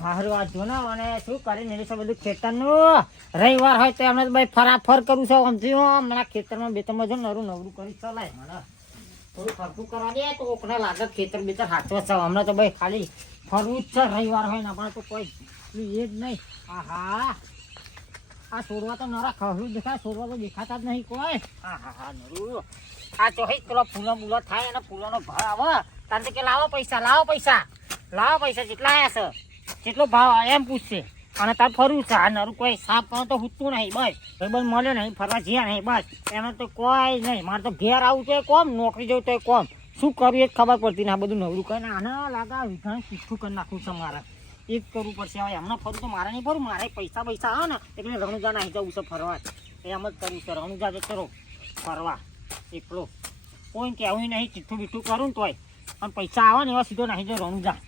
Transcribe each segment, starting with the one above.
હારું આ જો ને અને શું કરી મેળવી છે બધું ખેતરનું રવિવાર હોય તો એમને ભાઈ ફરાફર કરું છું સમજી હમણાં ખેતરમાં બેતરમાં જો નરું નવરું કરી ચલાય મને થોડું ફરતું કરવા દે તો ઓકને લાગે ખેતર બેતર હાથવા છે હમણાં તો ભાઈ ખાલી ફરવું જ છે રવિવાર હોય ને આપણે તો કોઈ એ જ નહીં. હા આ છોડવા તો નરા ખરું દેખાય છોડવા તો દેખાતા જ નહીં કોઈ. હા નરું આ તો પેલો ફૂલો બૂલો થાય અને ફૂલોનો ભાવ આવે કારણ કે લાવો પૈસા જેટલા આવ્યા છે જેટલો ભાવ એમ પૂછશે અને તાર ફરવું છે આ નરું કોઈ સાફ કરો તો હૂતું નહીં બસ ભાઈ મળે નહીં ફરવા જ્યાં નહીં બસ એમાં તો કોઈ નહીં મારે તો ઘેર આવું તો કોમ નોકરી જવું તો કોમ શું કરવું એ જ ખબર પડતી ને આ બધું નવરું કરીને આના લાગા વિધાન શીખું કરી નાખવું છે મારે એ જ કરવું પડશે. હવે એમને ફરું તો મારે નહીં ફરું મારે પૈસા આવે ને એટલે રણુજા નાહી જવું છે ફરવા એમ જ કરવું છે રણુજા જતો રહો ફરવા એકલો કોઈ કહેવું નહીં ચીઠું બીઠું કરું ને તોય પણ પૈસા આવે ને એવા સીધો નાહી જાય રણુજા.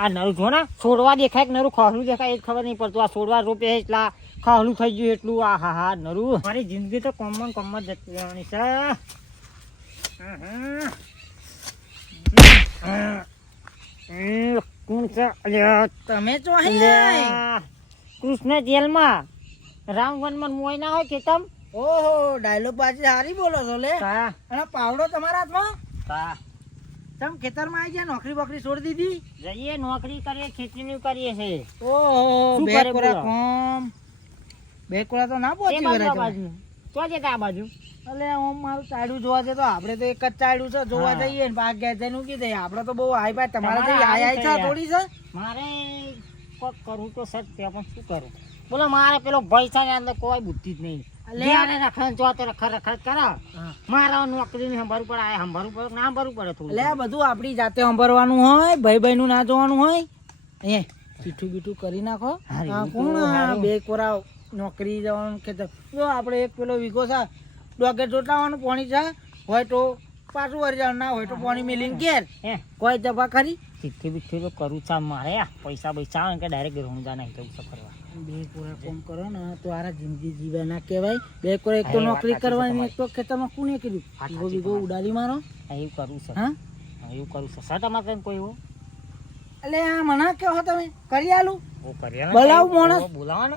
આ નરું જો ને છોડવા દેખાય કે નરું ખહલું દેખાય એ જ ખબર નહીં પડતું. આ છોડવા રોપે એટલા ખહલું થઈ ગયું એટલું. હા નરું મારી જિંદગી તો કોમમાં જતી રહેવાની છે. કોણ છે તમે તો કૃષ્ણ જેલમાં રામવનમાં મોય ના હોય કે તમ. ઓહો ડાયલોગ બાજી સારી બોલો છો લે. અને પાવડો તમારા હાથમાં તમે ખેતરમાં આવી ગયા નોકરી બોકરી છોડી દીધી. જઈએ નોકરી કરીએ ખેતીનું કરીએ છે. ઓહો બે કોરા તો ના પહોંચી બાજુ તો જતા આ બાજુ એટલે હું મારું ચાડ્યું જોવા જતો આપણે તો એક જ ચાડ્યું છે જોવા જઈએ ને પાક ગયા જઈને ઉગી દઈએ આપણે તો બહુ હાઈ પાય તમારે તો હાઈ છે થોડી છે. મારે કોક કરવું તો સર તે પણ શું કરું બોલો મારે પેલો પૈસા ની અંદર કોઈ બુદ્ધિ જ નહીં. મારા નોકરી સંભાળવું પડે આ સંભાળવું પડે ના સંભાળવું પડે થોડું. એટલે બધું આપણી જાતે સંભાળવાનું હોય ભાઈ નું ના જોવાનું હોય. એ પીઠું બીઠું કરી નાખો. કોણ બે કોરા નોકરી જવાનું ખેતર જો આપણે એક પેલો વીઘો છે ડોગેર ચોટાવાનું પાણી છે હોય તો પાછું વળી જવાનું ના હોય તો પાણી મેલીને ઘેર કોઈ જપા ખરી. ચીઠી બીઠી તો કરું છે મારે પૈસા આવે કે ડાયરેક્ટ રણુજા નહીં જવું છે ફરવા. બે કોરા કોમ કરો ને તો આરા જિંદગી જીવે ના કહેવાય. બે કોરા એક તો નોકરી કરવાની એક તો ખેતરમાં કોને કીધું વીઘો ઉડાડી મારો. એવું કરવું છે એવું કરવું છે સર તમારે કોઈ એવું એટલે આ મને કહો તમે કરી આલું બોલાવું માણસ બોલાવાનો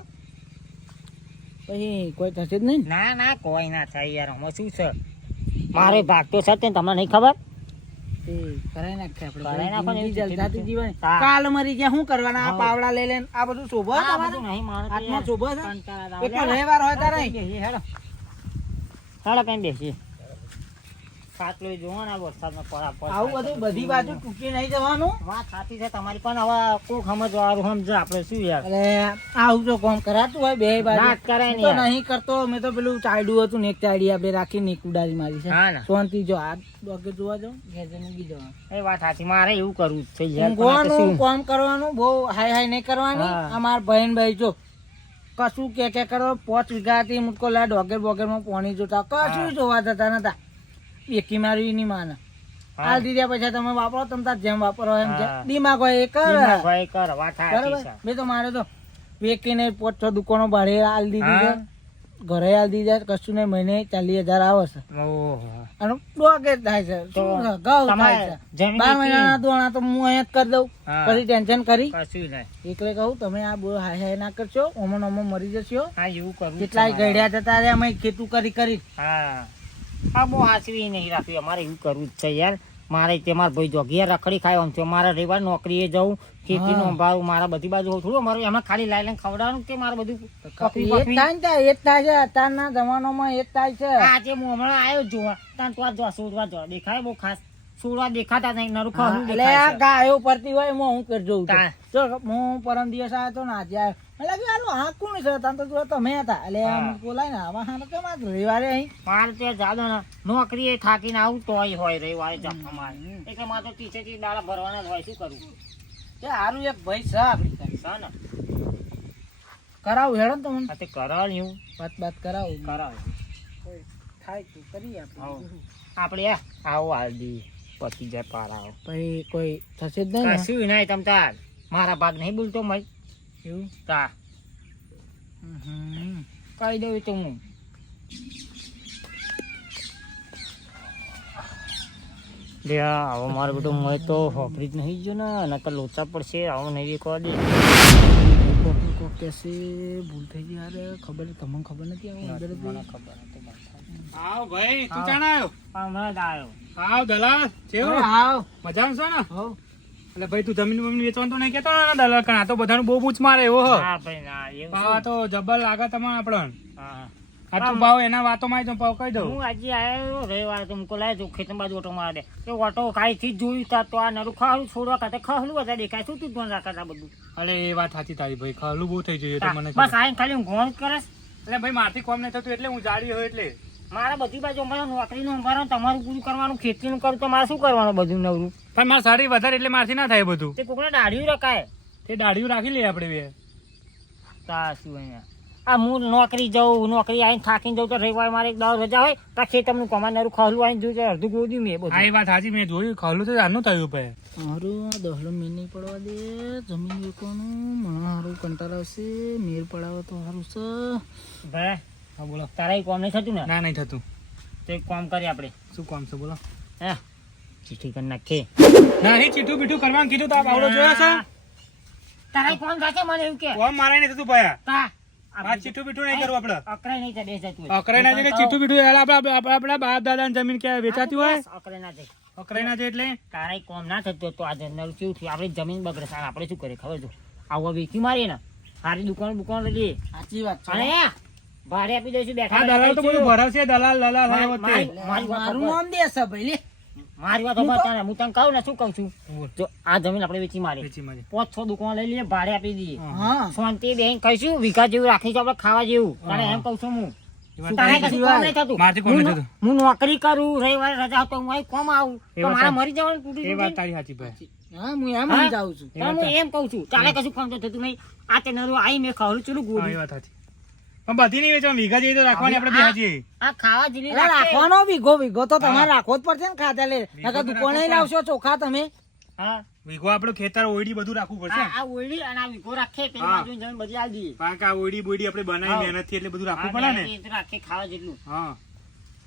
પછી કોઈ થશે જ નહીં. ના કોઈ ના થાય યાર આમાં શું છે મારે ભાગ તો છે તમને નહીં ખબર. કાલ મરી ગયા શું કરવાના આ પાવડા લઈ લે આ બધું શોભો હાથમાં શોભો છે રવિવાર હોય તારે સાડા કઈ બેસી સાચલો જોવાના વરસાદમાં પડા આવું બધું બધી બાજુ તૂટી નહીં જવાનું. વાત સાચી છે તમારી પણ હવે કોક સમજવાનું સમજે આપણે શું યાર. એટલે આવું તો કોમ કરાતું હોય બે બાજુ કરાય નહીં કરતો. મેં તો પેલું ચાલ્યું હતું ને એક ચાડી આપણે રાખીને એક ઉડાડી મારી છે શાંતિ. જો આ ડોગે જોવા જાઉં ઘેર મૂકી જવાનું. એ વાત સાચી મારે એવું કરવું છે કોમ કરવાનું બહુ હાઈ નહીં કરવાની. અમાર ભાઈ જો કશું કે કરો 5 વીઘા હતી મુટકો લા ડોગેર બોગેરમાં પાણી જોતા કશું જોવા જતા નતા. એકી મારી ની માને હાલ દીધા પૈસા તમે વાપરો તમે તાર જેમ વાપરો એમ દિમાગ હોય એ કર. મેં તો મારે તો વેકીને 5-6 દુકાનો ભાડે હાલ દીધી છે ઘરે હાલ દીધા કશું નહીં મહિને 40,000 આવે છે. અને ડોગે થાય છે ઘઉં થાય છે 12 મહિનાના દોણા તો હું અહીંયા જ કરી દઉં પછી ટેન્શન કરી એટલે કહું તમે આ બહુ હાય ના કરશો ઓમો મરી જશો. કેટલાય ગયડ્યા જતા રે અમે ખેતું કરી હા બહુ હાચવી નહીં રાખ્યું અમારે એવું કરવું જ છે યાર. મારે તે મારા ભાઈ જો ઘેર રખડી ખાય આમ છે મારે રવિવાર નોકરીએ જવું ખેતીનું સંભાળવું મારા બધી બાજુ થોડું અમારે એમાં ખાલી લાઈ લઈને ખવડાવવાનું તે મારે બધું એ થાય છે અત્યારના જમાનામાં એ થાય છે. આજે હું હમણાં આવ્યો જોવા ત્યાં તો જો છોડવા જો દેખાય બહુ ખાસ છોડવા દેખાતા નહીં નરું ખાવું એટલે આ ગાયો પડતી હોય હું કરજો હું પરમ દિવસ આવ્યો હતો ને આજે આવ્યો હા કોણ છે તમે હતા એટલે બોલાય ને આવા કેમ રવિવારે અહીં મારે ત્યાં જાદો ને નોકરી એ થાકીને આવું તોય હોય રવિવારે જમવા મારે એટલે મારે તો 30 દાડા ભરવાના જ હોય શું કરવું. સારું એક ભાઈ છે આપડી ને કરાવું હેડો તો મને કરાવ્યું વાત કરાવું થાય કરીએ આપણે આવો હાલ દી પછી જાય પારા પછી કોઈ થશે જ નહીં શું નહીં તમ તાર મારા ભાગ નહીં બોલતો મય એવું તા કહી દઉં તો હું લે આવો મારો બેટો મોય તો હોફરી જ નહીં જો ને અને તો લોચા પડશે આવો નહીં કહો દે કોક કેસે ભૂલ થઈ ગઈ યાર ખબર તમને ખબર નથી આવું અંદર જ મને ખબર નથી આવ ભાઈ તું ચાણ આવ્યો હમણાં જ આવ્યો આવ દલાલ કેવું આવ મજામાં છો ને હો એટલે ભાઈ તું જમીન બમીન વેચવાનું તો નહીં કેતો ને દલાલ કણ આ તો બધાનું બહુ પૂછ મારે એવો હ હા ભાઈ ના એવું આ તો જબર લાગે તમને આપણને હા આ તું ભાવ એના વાતોમાં આવી તો ભાવ કહી દઉં હું આજે આવ્યો રવિવારે તો મુકો લાવ્યો ખેતર બાજુ ઓટો મારે તો ઓટો કાંઈથી જ જોયું તા તો આ નરું ખાવાનું છોડવા કરતા ખહલું બધા દેખાય શું તું ધ્યાન રાખતા બધું અરે એ વાત સાચી તારી ભાઈ ખાલું બહુ થઈ જોઈએ તો મને બસ આઈને ખાલી હું ઘોણ કરે એટલે ભાઈ મારથી કોમ નહીં થતું એટલે હું જાડી હોય એટલે મારે બધી બાજુ અમારે નોકરીનું અમારે તમારું પૂરું કરવાનું ખેતીનું કરું તો મારે શું કરવાનું બધું નવરું પણ મારે સારી વધારે એટલે મારથી ના થાય બધું તે કોકને દાઢીયું રખાય તે દાઢીઓ રાખી લઈએ આપણે બે તા શું અહીંયા આ હું નોકરી જાઉં નોકરી આવીને થાકીને જાઉં તો રવિવારે મારે એક દાવ રજા હોય તો ખેતરનું કમાનારું ખહલું આવીને જોયું કે અડધું ગોદ્યું મેં બધું હા એ વાત સાચી મેં જોયું ખાલું તો આનું થયું ભાઈ મારું દહલો મેર નહીં પડવા દે જમીન વેચવાનું મને સારું કંટાળ આવશે મેર પડાવે તો સારું છે ભાઈ હા બોલો તારા એ કોમ નહીં થતું ને ના નહીં થતું તો એક કામ કરીએ આપણે શું કામ છે બોલો હે ચીઠી કરી નાખીએ ના એ ચીઠું બીઠું કરવાનું કીધું તો આ બાવડો જોયો છે તારા કોમ થશે મને એવું કે કોમ મારે નહીં થતું ભાઈ તા આ ચીઠું બીઠું નહીં કરવું આપણે અકરાઈ નહીં જાય જતું અકરાઈ ના જઈને ચીઠું બીઠું આપણા બાપ દાદાની જમીન ક્યાં વેચાતી હોય અકરાઈ ના જાય અકરાઈ ના જાય એટલે તારા કોમ ના થતું તો આ જનરલ કેવું થયું આપણે જમીન બગડે સારા આપણે શું કરીએ ખબર છે આવો વેચી મારીએ ને સારી દુકાન લઈએ સાચી વાત છે અને ભાડે આપી દઈશું બેઠા આ દલાલ તો બધું ભરાવશે દલાલ હોય વચ્ચે. મારી વાત મારું સાંભળ. નામ દેશે ભાઈ લે મારી વાત સાંભળ તારે. હું તને કહું ને શું કહું છું બોલ. જો આ જમીન આપણે વેચી મારી વેચી મારી. 5-6 દુકાન લઈ લઈએ ભાડે આપી દઈએ હા શાંતિ બેન કહીશું વીઘા જેવું રાખીશું આપણે ખાવા જેવું તારે એમ કહું છું હું એ વાત તારે તારી કશું કામ નહીં થતું. મારથી કોમ નહીં થતું. હું નોકરી કરું રવિવારે રજા હોય તો હું અહીં કોમ આવું એ તો વાત મારે સાચી. મરી જવાનું તૂટી એ વાત તૂટી. તારી સાચી ભાઈ હા હું એમ હા? જાઉં છું તારે હું એમ કહું છું તારે કશું કામ તો થતું નહીં આ તે નરું આઈ મેં ખાવડું ચલું હા, એ ગોળ્યું વાત સાચી પણ બધી નહીં વેચવાનું વીઘા જેવી તો રાખવાની આપણે બે હાજીએ. આ ખાવા જેવી અરે રાખશે. રાખવાનો વીઘો તો તમારે રાખવો જ પડશે ને ખાધા લે નકર દુકાને લાવશો ચોખા તમે હા વીઘો આપણું ખેતર ઓયડી બધું રાખવું પડશે આ ઓયડી અને આ વીઘો રાખે પેલી હા. બાજુની જમીન બધી આલી દઈએ કારણ કે આ ઓયડી બોયડી આપણે બનાવી હા. મહેનતથી એટલે બધું રાખવું હા, પડે ને એ તો રાખે ખાવા જેટલું હા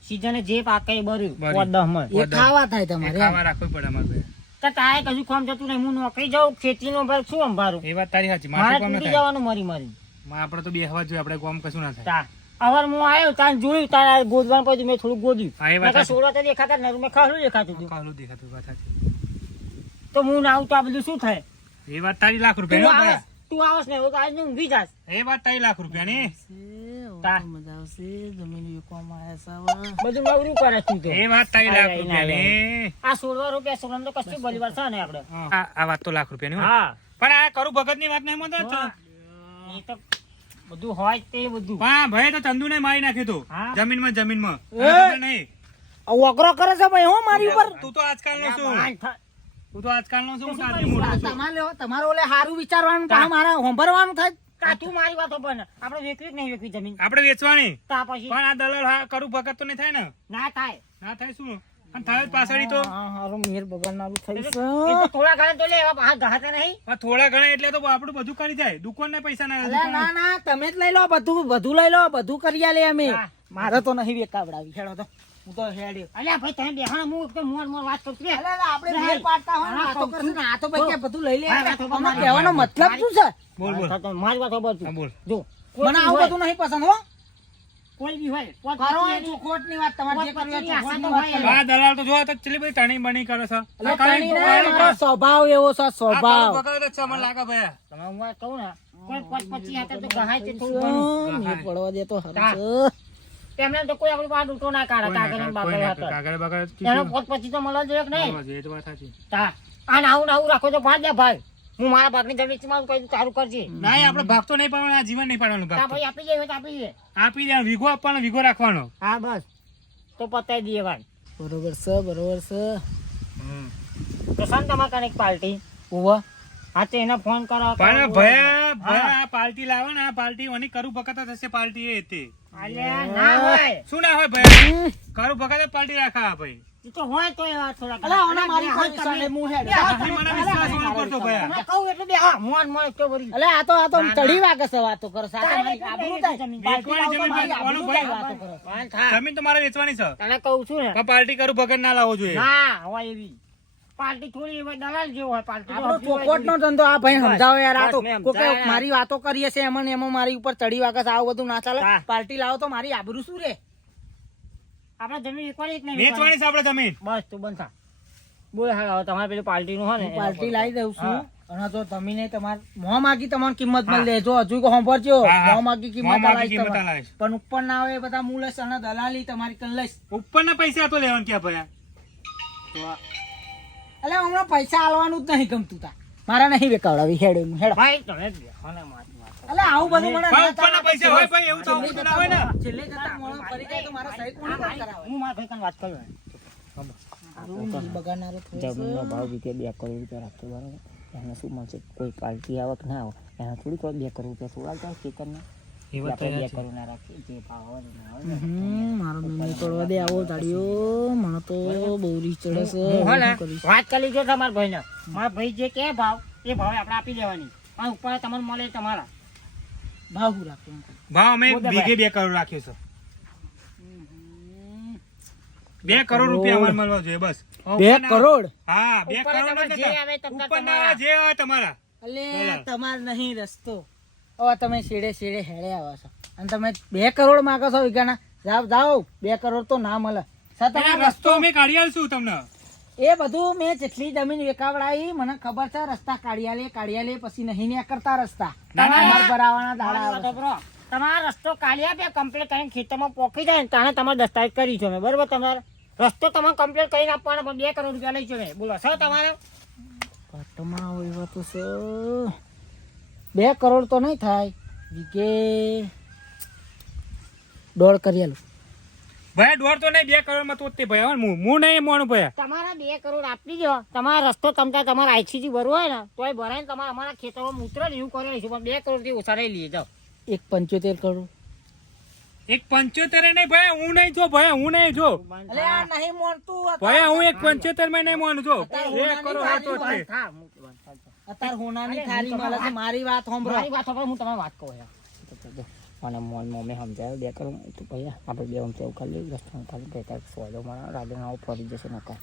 સીઝને જે પાકે એ બર્યું બર્યું. 10 માં એ ખાવા થાય એ તમારે ખાવા રાખવું પડે અમારે ભાઈ. તો તારે કશું કામ જતું નહીં હું નોકરી જાઉં ખેતીનો ભાઈ શું અંભારું એ વાત તારી સાચી મારે મારે કોમ ના તૂટી થાય જવાનું મરી મરી આપણે તો બેહવા જ જોઈએ આપણે કોમ કશું ના થાય તા અવાર હું આવ્યો તાર જોયું તારા ગોદવાનું પછી મેં થોડું ગોદ્યું હા, એ વાત નકર સાચી. સોડા તો દેખાતા નરું મેં ખાલું દેખાતું હતું કાલું દેખાતું વાત સાચી. તો હું ના આવું તો આ બધું શું થાય એ વાત તારી લાખ તું રૂપિયા આવસ તું આવસ ને એવું તો આજ ઊંઘી જાસ એ વાત તારી લાખ રૂપિયા ની તા. મજા આવશે જમીન વેચવામાં આવ્યા છે બધું નવરું કરે તું તો એ વાત તારી લાખ રૂપિયા ની આ 16 રૂપિયા સોલમ તો કશું બલીવાર છે ને આપણે આ વાત તો લાખ રૂપિયા ની હા પણ આ કરું ભગત ની વાત નહીં મતો એ તો બધું હોય તે બધું હા ભાઈ તો ચંદુ ને મારી નાખ્યું તું હા. જમીનમાં એ! ખબર નહીં વગરો કરે છે ભાઈ હો મારી ઉપર તું તો આજકાલ નો શું ભાઈ, થ- તું તો આજકાલ નો શું તો શું તારથી કરીશ? મોટો છું. તમારે ઓલે સારું વિચારવાનું કામ મારે સંભળવાનું થાય તા તું મારી વાતો પણ આપણે વેચવી કે નહીં વેચવી જમીન આપણે વેચવાની તા પછી પણ આ દલાલ હા કરું ભગત તો નહીં થાય ને ના થાય ના થાય શું અને થાય જ પાછળ તો હારું મેર બગાડનારું થઈ એ તો થોડા ઘણા તો લે એવા હાથ ઘાતા નહીં આ થોડા ઘણા એટલે તો આપણું બધું કરી જાય દુકાન ને પૈસા ના અલે ના ના તમે જ લઈ લો બધું લઈ લો બધું કરી આલે અમે હા. મારે તો નહીં વેકાવડાવી ખેડો તો હું તો હેડ્યો અલ્યા ભાઈ તમે બેહાણા હું એકદમ મોર વાત કરતી રે. અલે આપણે રે. મેર પાડતા હોય ને હા, વાતો કહું કરશું છું. ને આ તો ભાઈ કે બધું લઈ લે હા, વાતો તમને મારી- કહેવાનો મતલબ શું છે બોલ બોલ હા, તો મારી વાત ખબર હા, બોલ. જો કોઈ મને બી આવું હોય, બધું નહીં પસંદ હો કોઈ બી હોય પોત કરો એ પોતાની- ચોખવટની વાત તમારે જે કરવી હોય પોત પોતાની ચોખવટની વાત આશા તો કરો. આ દલાલ તો જો તો ચલી બધી ટણી બની કરે છે એટલે આ કાંઈ તણીને કાંઈ મારો સ્વભાવ એવો છે આ સ્વભાવ કરું ભગત જ છે મને લાગે ભાઈ તમે હું વાત કહું ને કોઈ પોત પછી હાથે તો ગહાય છે થોડું ઘણું. મેર પડવા દે તો સારું હા. છે તેમને તો કોઈ આપણી પાસે ઉઠો ના કાઢે કાગળ ને બાગળ હતા કાગળ બાગળ એનો પોત પછી તો મળે જોઈએ કે નહીં એ તો વાત સાચી તા આ નાવું નાવું રાખો તો ભાગ દે ભાઈ હું મારા ભાગની જમીન માં કહી દઉં તારું કરજે ના આપણે ભાગ તો નહીં પાડવાનો આ જીવન નહીં પાડવાનું તા ભાગ તો. ભાઈ આપી જાય તો આપી દે આપી દેવાનું વીઘો આપવાનો વીઘો રાખવાનો હા બસ તો પતાઈ દઈએ ભાઈ બરોબર છે બરોબર છે તો સન તમારે કનેક પાર્ટી ઓવા હા તો એને ફોન કરો પણ ભયા ભયા આ પાર્ટી લાવે ને આ પાર્ટી ઓની કરું ભગત જ હશે પાર્ટી એ તે અલ્યા ના હોય શું ના હોય ભયા કરું ભગત જ પાર્ટી રાખા ભાઈ તો હોય તો એવા થોડા અલા ઓના મારી કોઈ વિશ્વાસ નહીં, હું હેડ. તમે મને વિશ્વાસ વાળો કરતો ભયા તમને કહું એટલે બે હા મોન તો વળી અલે આ તો ચડી વાગે છે વાતો કરો સાથે મારી આબરૂ થાય. વેચવાની જમીન મારી વેચવાનું આબરૂ ભાઈ. થાય વાતો કરો. વાંધ હા. જમીન તો મારે વેચવાની છે તને કહું છું ને પણ પાર્ટી કરું ભગત ના લાવવો જોઈએ ના હોય એવી પાર્ટી થોડી એવા દલાલ જેવો હોય પાર્ટી તો આપણો હજી હોય ચોખવટનો ધંધો આ ભાઈ સમજાવો યાર. આ તો બસ મેં કોકે સમજાયા. મારી વાતો કરીએ છે એમાં ને એમાં મારી ઉપર ચડી વાગે છે, આવું બધું ના ચાલે. હા. પાર્ટી લાવો તો મારી આબરૂ શું રે? આપણે જમીન એકવાર એક નહીં વેચવાની છે આપણે જમીન બસ તું બંધ થા બોલ હા હવે તમારે પેલું પાર્ટીનું હોય ને હું પાર્ટી લાવી દઉં છું હા. અને જો તમે તમાર મોં માગી તમને કિંમત મળી લેજો. હજુ કો સાંભળજો, હા, હા. મોં માગી કિંમત મોં માગી આલાઈશ કિંમત તમારે. આલાઈશ. પણ ઉપર ના આવે એ બધા હું લઈશ અને દલાલી તમારી કન લઈશ. ઉપરના પૈસા તો લેવાનું ક્યાં ભયા એટલે હમણાં પૈસા આલવાનું જ નહીં ગમતું તા. મારા નહીં વેકાવડાવી હેડ એનું હેડ. ભાઈ તમે બેહો ને મારી વાત. એટલે આવું બધું મને ભાઈ ના ઉપરના પૈસા હોય ભાઈ એવું તો આવું તો ના હોય ને છેલ્લે જતા મોણો ફરી જાય તો મારા સહી કોણ કરાવે? હું મારા ભાઈ કન વાત કરું હું બગાડનારો થોડો જમીનનો ભાવ રીતે 2 કરોડ રૂપિયા રાખતો બરાબર એને શું મળશે કોઈ પાર્ટી આવક ના આવે એને થોડી કોઈ 2 કરોડ રૂપિયા થોડા આવતા ખેતરના એ વાત તો આપણે 2 છે. કરોડ ના રાખીએ જે ભાવ આવે ને આવે ને. મારો મેમરી પડવા દે આવો તાળીઓ. મને તો બહુ રીચ ચડે છે. હું હે ને શું કરીશ? વાત કરી લીધો તમારા ભાઈને મારા ભાઈ જે કે ભાવ એ ભાવે આપણે આપી દેવાની અને ઉપર તમને મળે તમારા ભાવ હું રાખું એમ કહું. ભાવ અમે બોલ દે બીઘે ભાઈ. 2 કરોડ રાખ્યો છે 2 કરોડ રૂપિયા અમારે મળવા જોઈએ બસ 2 કરોડ? હા 2 ઉપર કરોડ તમારે જ જે નતા. આવે તમને ઉપરના તમારા. જે આવે તમારા અલે બોલો. તમાર નહીં રસ્તો. હવે તમે શેડે શેડે હેડે આવો છો અને તમે 2 કરોડ માંગો છો વીઘાના. જાઓ 2 કરોડ તો ના મળે. છતાં એના તમારો રસ્તો અમે કાઢી આલશું તમને એ બધું મેં જેટલી જમીન વેકાવડાવી મને ખબર છે. રસ્તા કાઢ્યા પછી નહીં ને કરતા રસ્તા. ના, ના. તમારે ભરાવાના દાડા મારી આવે વાતો કરો. તમારો રસ્તો કાઢી આપે કમ્પ્લીટ કરીને ખેતરમાં પોકી જાય ને તાણે તમારે દસ્તાવેજ કરી છે મેં બરોબર તમારે રસ્તો તમારે કમ્પ્લીટ કરીને આપવાનો પણ 2 કરોડ રૂપિયા લઈ છે મેં બોલો સર તમારે છે. ઘટમાં હોય એવા તો છે. 2 કરોડ તો નહીં થાય. વીઘે 1.5 કરી આલું. ભયા દોડ તો નહીં 2 કરોડ માં તો તે ભયા હું નહીં મોણું ભયા તમારા 2 કરોડ આપી દો તમારો રસ્તો તમતા તમારે આઈસીજી ભરવો હોય ને તોય ભરાય ને તમારે અમારા ખેતરમાં ઉતરે ને એવું કરી લઈશું પણ 2 કરોડ થી ઓછા લઈ લઈએ જાઓ 1.75 કરોડ. એક 75 નહીં ભયા હું નહીં જો ભયા હું નહીં જો અલે આ નહીં મોનતું. ભયા હું એક 75 માં નહીં મોનું જો અત્યારે 1 કરોડ હતો જ તે. હા અત્યારે હોનાની થાળી મળે છે. મારી વાત સાંભળો. મારી વાત સાંભળો, હું તમને વાત કહું યાર મને મોન મોમે સમજાયો 2 કરોડ તો ભૈયા આપણે 2 ઊંચે ઉખાડી લઈએ રસ્તો ઉખાડી કઈ સોદો મારા રાધે ફરી જશે નકા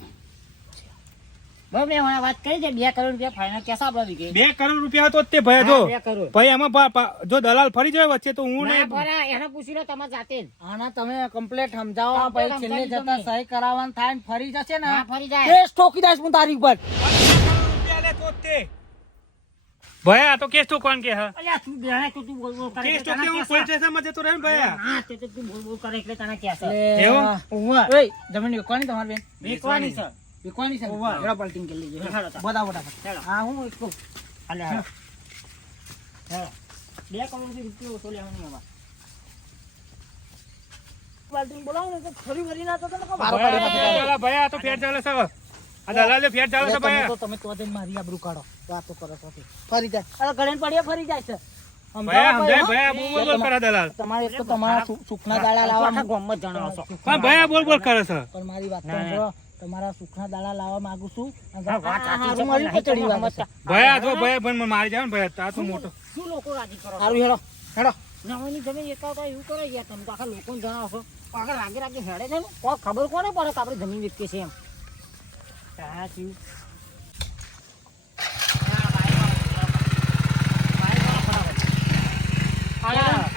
બરાબર મેં હમણાં વાત કરી છે 2 કરોડ રૂપિયા ફાઇનલ કેસા આપણે વીઘે 2 કરોડ રૂપિયા હતો જ તે ભયા જો 2 કરોડ ભાઈ આમાં જો દલાલ ફરી જાય વચ્ચે તો હું ના નહીં ભરા એને પૂછી લો તમારે જાતે જ આના તમે કમ્પ્લેટ સમજાવો. Complete ભાઈ છેલ્લે સમજાવી જતા તમે. સહી કરાવવાનું થાય ને ફરી જશે ને ના ફરી જાય કેસ ઠોકી દઈશ હું તારી ઉપર. રૂપિયા લે તો જ તે ભયા આ તો કેસ તો કોણ કે હા અલ્યા તું બેહે તો તું બોલ બોલ કરે કેસ એટલે તો તને કે હું કેસ પોલીસ સ્ટેશનમાં જતો રહ્યો ને ભયા હા તે તો તું બોલ બોલ કરે એટલે તને કેસ એટલે એવું? ઓવા ઓય જમીન વેચવાની તમારી બેન? વેચવાની છે વેચવાની છે ને? ઓવા. જરા પલટીને કરી લેજો. હેડો તાર. બધા ફટાફટ. હેડો. હા હું એક કહું. અલ્યા હેડો. હેડો. 2 કરોડ રૂપિયા ઓછો લેવાનો એમાં પલટીને બોલાવો ને તો ફરી વળી ના થતો ને કહો. ભયા ભયા આ તો ફેર ચાલે છે આ દલાલે ફેર ચાલે છે તમે ભયા તો તમે તો જઈને મારી આબરૂ કાઢો. વાતો કરો છો તે. ફરી જાય. અરે ગળેન પડ્યા ફરી જાય છે. ભયા સમજાવો સમજાય ભાઈ, ભયા બોલ બોલ કરે દલાલ તમારે એક તો તમારા સુખના દાડા લાવવા આખા ગામમાં જ જણાવો છો પણ ભયા બોલ બોલ કરે છે પણ મારી વાત તો ના, ના. સાંભળો. તમારા સુખના દાડા લાવવા માંગુ છું. અને હા, વાત સાચી છે, હારું મારી પણ પચડી નહીં વાગે છે. ભયા જો ભયા પણ મારી જાય ને ભયા આ તો મોટો શું લોકો રાજી કરો છો? હારું હેડો હેડો. નવાની જમીન એકાવતા એવું કરે યાર તમે તો આખા લોકોને જણાવો છો આગળ લાગે લાગે હેડે છે ને કોઈ ખબર કોને પડે કે આપણે જમીન વેચીએ છીએ એમ હા થયું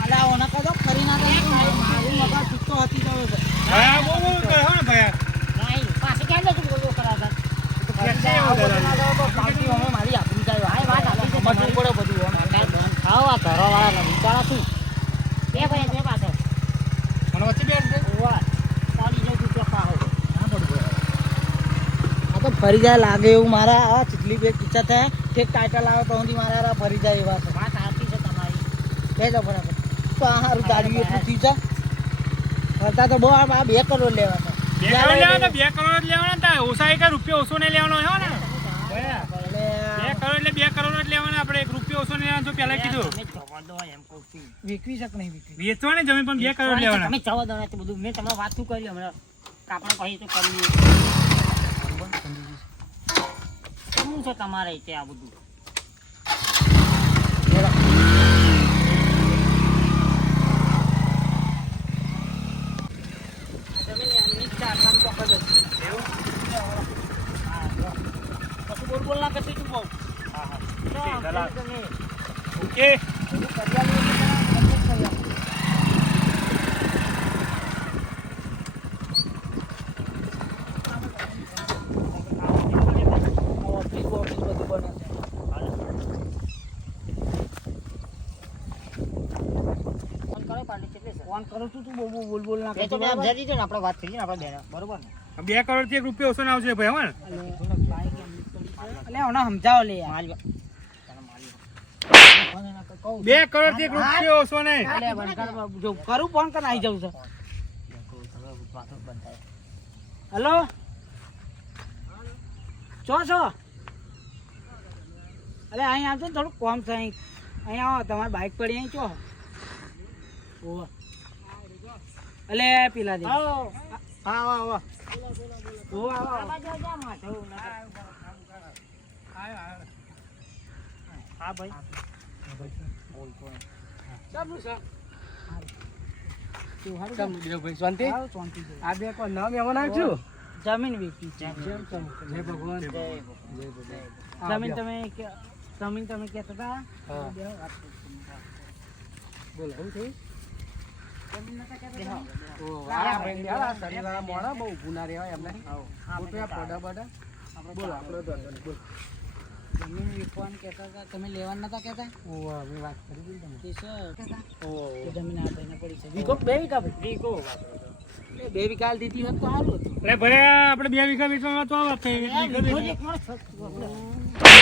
અલા ઓના કહો ફરી ના જાય. મારું મગજ છૂટતો હતી જવે છે. ભયા બોલ બોલ કરે હો ને ભયા નહીં પાછી ક્યાં જતું બોલવો કરાવતા પાર્ટી અમે મારી આબરૂ જાય. હા, એ વાત સાચી છે સમજવું પડે બધું ઓમ. ખાઓ આ ઘરવાળાને વિચારો શું બે ભાઈ બે પાછળ મને વચ્ચે બેઠ દે ઓવા પાડી જાય તું ચોખ્ખા હો ના પડવું. આ તો ફરી જાય લાગે એવું. મારા આ ચીટલી બે ઈચ્છા થાય ઠેક ટાઈટલ આવે તો સુધી મારા આ ફરી જાય એવા છે. વાત સાચી છે તમારી કહેજો બરાબર. તો આ સારું દાડી એટલું થયું છે. કરતા તો બહુ આ 2 કરોડ લેવા છે. 2 કરોડ લેવાના 2 કરોડ જ લેવાના તા ઓછા એક રૂપિયા ઓછો નહીં લેવાનો હો ને ભયા એટલે 2 કરોડ એટલે 2 કરોડ જ લેવાના આપણે 1 રૂપિયો ઓછો નહીં લેવાનો જો પહેલા કીધું તમે જવા દો એમ કહું છું વિકવી શક નહીં વિકવી. વેચવાની જમીન પણ 2 કરોડ લેવાના તમે જવા દો ને તો બધું મેં તમને વાત શું કરી હમણાં આપણે પછી તો કરી શું છે તમારે તે આ બધું? બોલ ના કરતી તું બહુ. ઓકે ફોન કરું છું તું બહુ બોલ ના એ તો મેં સમજાવી દીધું ને, આપણે વાત થઈ ગઈ ને આપણે બેના, બરોબર ને? 2 કરોડ થી 1 રૂપિયો ઓછો ના આવશે ભાઈ હો ને. અલે ઓને સમજાવો લે યાર. મારી 2 કરોડ થી 1 રૂપિયો ઓછો નહીં. અલે બંધ જો કરું ફોન કર આવી જાઉં છે. હેલો છો અલે અહીં આવજો ને, થોડું કોમ છે અહીં. અહીં આવો, તમારી બાઇક પડી અહીં ચો. ઓહ અલે પેલા દે આવો આવો આવો હા ભાઈ જમીન વેચી છે. જમીન તમે કહેતા હતા. બોલો શું થયું? જમીન વેચવાનું કહેતા હતા, તમે લેવાનું નતા કહેતા? વાત કરી જમીન આ ભાઈને પડી છે. વીઘો 2 વીઘા ભાઈ? 2 વીઘા દીધી હોત તો સારું હતું. અરે ભાઈ આપણે 2 વીઘા વેચવામાં તો આ વાત થઈ.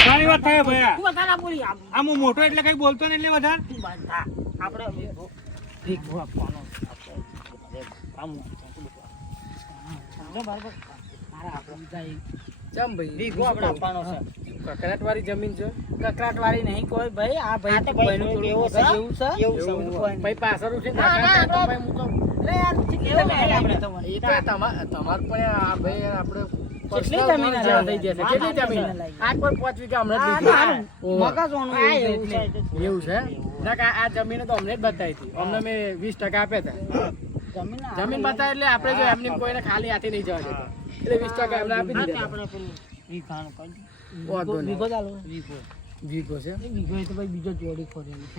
સારી વાત થાય ભાઈ. તું વધારે બોલી આમ હું મોટો એટલે કઈ બોલતો નહીં એટલે વધારે. આપણે વીઘો આપવાનો કકરાટવાળી જમીન છે. કકરાટવાળી નહીં કોઈ ભાઈ. આ ભાઈ તો ભાઈનું થોડું એવું છે. ભાઈ પાછળ છે. આ જમીન તો અમને જ બતાવી હતી. અમને મેં 20% આપ્યા હતા. જમીન બતાવે એટલે આપણે જો એમની કોઈને ખાલી હાથે નહીં જવા દેતા. એટલે 20% એમને આપી દીધા. વીઘો છે. વીઘો તો ભાઈ બીજો જોડી ખોરેલી.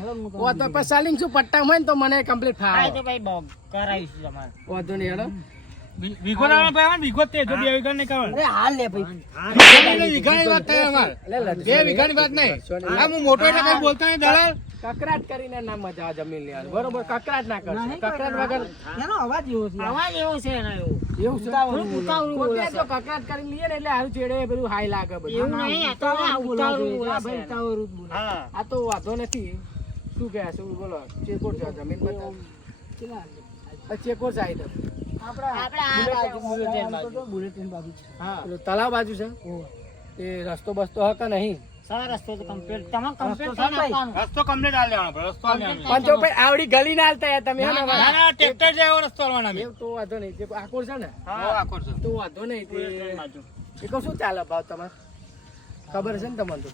ઓ તો પછી સાલિંગ શું પટ્ટા હોય ને તો મને કમ્પ્લીટ ફાવે. તો ભાઈ કરાવીશું તમારે. વાંધો નહીં હેલો. વીઘો ના ભાઈ વીઘો તે જો 2 વીઘા નહીં કરવાનું. અરે હાલ લે ભાઈ. વીઘાની વાત થાય અમાર. 2 વીઘાની વાત નહીં. આ હું મોટો એટલે કઈ બોલતો નહીં દલાલ. કકરાટ કરીને ના મજા આવે જમીન લેવાની. બરોબર કકરાટ ના કરશે. કકરાટ વગર એનો અવાજ એવો છે. અવાજ એવો છે એનો એવો. એવું છે. પોતે જો કકરાટ કરીને લઈએ ને એટલે હારું છેડે પેલું હાઈ લાગે બધું. એવું નહીં, આ તો ઉતાવળું બોલે છે. ભાઈ ઉતાવળું જ બોલે. હા. આ તો વાંધો નથી. શું કહે શું બોલો ચેકોર છે જમીન બતાવો. ચેકોર છે આઈ તો બુલેટિન બાજુ છે. હા પેલું તળાવ બાજુ છે. એ રસ્તો બસ્તો હકે નહીં. સારા રસ્તો તો કમ્પ્લીટ તમામ કમ્પ્લીટ થાય ને આપવાનું. રસ્તો કમ્પ્લીટ હાલ લેવાનો રસ્તો હાલ લેવાનો. પણ જો ભાઈ આવડી ગલી ના હાલતા યાર તમે. ના ના ટ્રેક્ટર જેવો રસ્તો હાલવાનો અમે. એવું તો વાંધો નહીં. જે આકોર છે ને હા આખો છે. તો વાંધો નહીં. એ કહું શું ચાલે ભાવ તમારે ખબર છે ને તમને તો?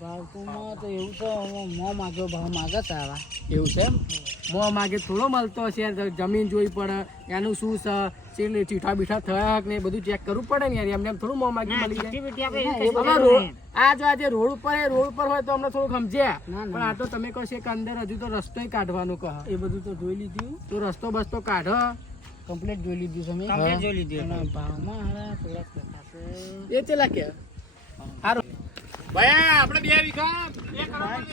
ભાવ તો એવું છે મો માગ્યો ભાવ માગે સારા. એવું છે એમ? મો માગે થોડો મળતો છે. જમીન જોઈ પડે એનું શું છે ચીઠા બીઠા થયા ને બધું ચેક કરવું પડે ને યાર. એમને એમ થોડું મો માગી મળી જાય. આ જો આજે રોડ ઉપર હોય તો અમને થોડુંક સમજ્યા. પણ આ તો તમે કહો છે કે અંદર હજુ તો રસ્તો કાઢવાનું કહો. એ બધું તો જોઈ લીધું. તો રસ્તો બસ્તો કાઢો કમ્પ્લીટ જોઈ લીધું તમે. કમ્પ્લીટ જોઈ લીધું. ભાવમાં હારા થોડાક એ ચેલા કે સારું ભાઈ આપણે 2 વીઘા 1 કરોડ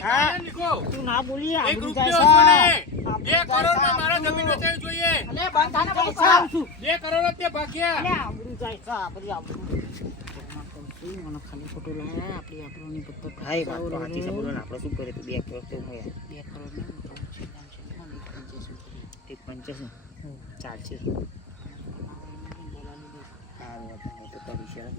લીખો. તું ના બોલી 1 રૂપિયો ઓછો નહીં. 2 કરોડમાં મારા જમીન વેચાવી જોઈએ. અલે બંધ થાને બહુ ખરાબ છું. 2 કરોડ જ તે ભાગ્યા. અલે આબરૂ જાય છે આપણી આબરૂ. મને ખાલી ફોટો લાયા આપણી આબરૂની પત્તો. હા એ વાત તો સાચી છે. બોલો ને આપણે શું કરે તો 2 કરોડ તો મળે. 2 કરોડ ને 185 ચાલશે. સારું હતું તો કરીશું.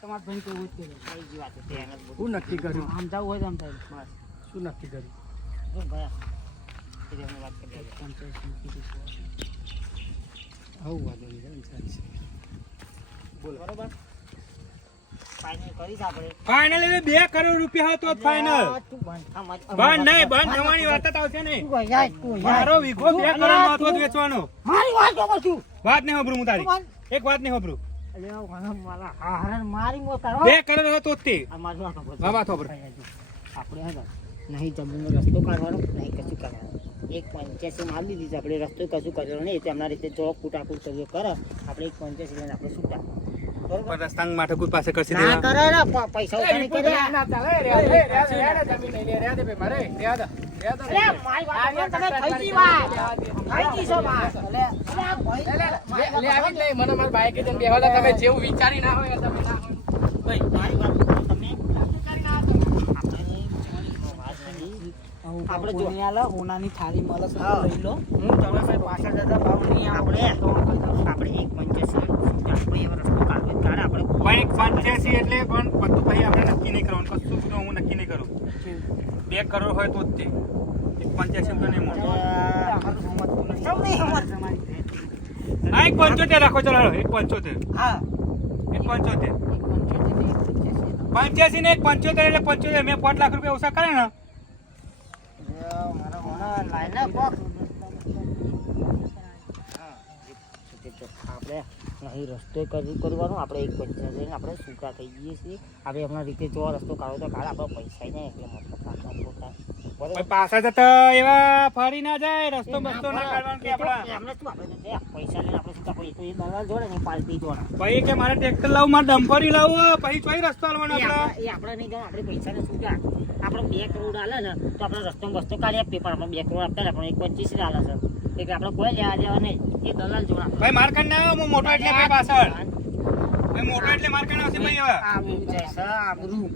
તમારા ભાઈ કેવું જ કરે. કઈ વાત છે એને જ શું નક્કી કર્યું? સમજાવવું હોય તો સમજાવી. બસ શું નક્કી કર્યું? બોલ ભાઈ એ વાત કરી બરોબર ફાઇનલ કરીશ આપણે ફાઇનલ એટલે 2 કરોડ રૂપિયા હોય તો જ ફાઇનલ. તું બંધ થા મત. બંધ નહીં, બંધ થવાની વાત જ આવશે નહીં. તું જાય, તું જાય. મારો વીઘો 2 કરોડ નો હતો જ વેચવાનો. મારી વાત તો કરું. વાત નહીં હોભરું હું તારી. તું બંધ. એક વાત નહીં હોભરું. અલે મારા હારણ મારી મો તારો. 2 કરોડ હતો જ તે. આ મારી વાત તો હા, વાત હોભરું. આપણે હા નહીં જમીનનો રસ્તો કાઢવાનો નહીં કશું કરવાનું. 1.85 માલ દીધી છે આપણે, રસ્તો કશું કરવાનો નહીં. તેમના રીતે જો કુટાકુટ કર્યો કરે આપણે 1.85 લઈને આપણે છૂટા. બરોબર પણ રસ્તાંગ માટે કોઈ પાસે કરશે ના દેવા. કરે ને પૈસા ઉઠાણી કરે. ના ચાલે, જમીન લઈ લે, રહ્યા દે ભાઈ, મારે રહ્યા દે. અલે મારી વાત તો તમે થઈ ગઈ વાત. થઈ ગઈ છો વાત. અલે આ ભાઈ લે આવી જ લઈ, મને મારા બાઈકે જઈને બેહવા દે, તમે જેવું વિચારી ના હોય તમે ના હોય. ભાઈ મારી વાત તો તમે આપણે જો હોનાની થાળી મળે છે, હા. લઈ લો. હું તમે ભાઈ પાછળ જતા ભાવ નહીં આપણે આપણે 1.85 એવો રસ્તો કાઢવો જ કાઢે આપણે. ભાઈ 85 એટલે પણ બધું ભાઈ આપણે નક્કી નહીં કરવાનું. કશું તો હું નક્કી નહીં કરું. 2 કરોડ હોય તો જ તે 85 તો નહીં મળે. સૌ નહીં સમજ. હા 1.75 રાખો, ચાલો 1.75. હા 1.75 85 ને 1.75 એટલે 75 મેં 5 લાખ રૂપિયા ઓછા કરે ને. આપણે નહીં રસ્તો કરવાનો. આપણે 1.85 આપણે સૂકા થઈ જઈએ છીએ. આપણે હમણાં રીતે જો રસ્તો કાઢો તો કાઢે આપણે પૈસા નહીં એટલે મતલબ કાઢવાનો થાય. ભાઈ પાછા જતા એવા ફરી ના જાય. રસ્તો બસ્તો ના કાઢવાનો કે આપણા. એમને શું આપણે તો પૈસા લઈને આપણે સૂકા પૈસા એ દલાલ જોડે ને પાલટી જોડે. ભાઈ કે મારે ટ્રેક્ટર લાવું, મારે ડમ્પરી લાવું, પછી કઈ રસ્તો હાલવાનો આપડે. એ આપણે નહીં જવાનું. આપણે પૈસાને સૂકા આપણે 2 કરોડ આલે ને તો આપણે રસ્તો બસ્તો કાઢી આપીએ. પણ આપણે 2 કરોડ આપતા ને આપણે 1.25 આલે છે એટલે આપણે કોઈ લેવા દેવા નહીં. એ દલાલ જોડે આપણે. ભાઈ માર કાઢ ના આવ્યો, હું મોટો એટલે ભાઈ પાછળ. ભાઈ મોટો એટલે માર કાઢ આવશે ભાઈ હવે. આબરૂ જાય છે, આબરૂ.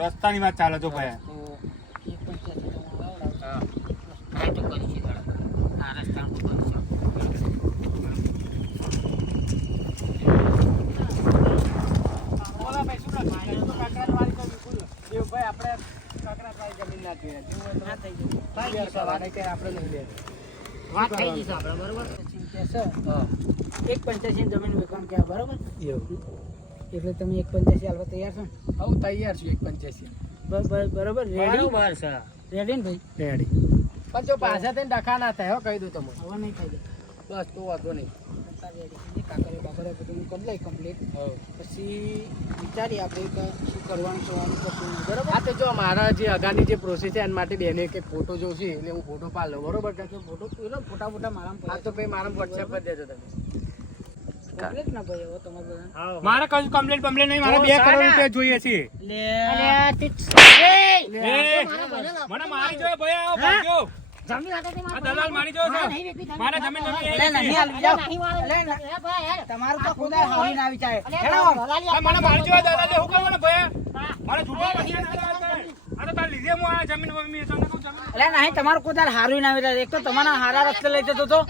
રસ્તાની વાત ચાલે જો ભાઈ. હા તો કરી છે આ રસ્તા પર કરી છે. બોલા ભાઈ શું કાકરાત વાળી તો બિલકુલ દેવભાઈ આપણે કાકરાત વાળી જમીન ના જોઈએ, જેવું ના થઈ જાય. આપણે નહીં લે. વાત થઈ ગઈ છે આપણે બરોબર. 1.85 જમીન વેચાણ ક્યાં બરોબર એટલે તમે 1.85 હાલવા તૈયાર છો? હું તૈયાર છું 1.85. બરોબર રેડી બરોબર છે. રેડી ને ભાઈ રેડી. પણ જો પાછા થઈને ડખા ના થાય હો, કહી દઉં તમને. હવે નહીં થાય બસ તો વાંધો નહીં. કાકરે બાકરે બધું કરી લઈ કમ્પ્લીટ. પછી વિચારીએ આપણે કે શું કરવાનું કરવાનું કશું નહીં. બરોબર. હા તો જો મારા જે અગાની જે પ્રોસેસ છે એના માટે બેને કે ફોટો જોશે એટલે હું ફોટો પાડ લઉં. બરોબર કે ફોટો પેલો ફોટા મારા. હા તો ભાઈ મારા વોટ્સએપ પર દેજો તમે. કમ્પ્લીટ ના ભાઈ હવે તમારે બધા. મારે કશું કમ્પ્લેન બમ્પ્લેન નહીં. મારે 2 કરોડ રૂપિયા જોઈએ છે. અલ્યા તે મને મારી જોયો ભાઈ, આવો ભાગ્યો. જમીન હાથે તે આ દલાલ મારી જોયો છે. મારે જમીન નથી. તમારું તો ખુદા હાવી ના વિચારે. આ મને મારી જોયો દલાલ, હું કરવાનું ભાઈ? મારે જૂઠો પછી આ તો તાર લીધે હું આ જમીન વમીન વેચવાનું હતું. જમીન એટલે નહીં તમારું કોઈ હારું ના વિચારે. એક તો તમારા હારા રસ્તે લઈ જતો તો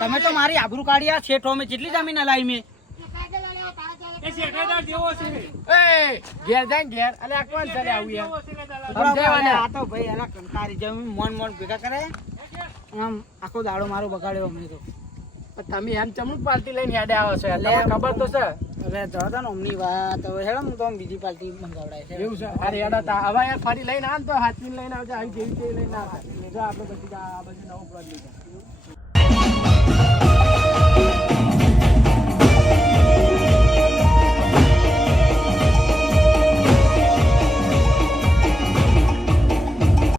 તમે તો મારી આબરૂ કાઢી. આ શેઠો મેં કેટલી જમીન હલાવી મેં. એ શેઠેદાર જેવો છે. ઘેર જાય ઘેર અને આ કોણ ચાલે આવું યાર. સમજાવવાને આ તો ભાઈ એના કંટાળી જમીન મોન ભેગા કરે આમ આખો દાડો મારો બગાડ્યો અમને તો. તમે એમ ચમક પાર્ટી લઈને હેડે આવો છો એટલે ખબર તો છે. હવે જવા ને અમની વાત હવે હેડો હું તો બીજી પાર્ટી મંગાવડાય છે એવું છે. અરે હેડો હવે યાર ફરી લઈને આવ તો હાથમી લઈને આવજો. આવી જેવી લઈને આવજો આપણે પછી આ બધું નવું પ્રોજેક્ટ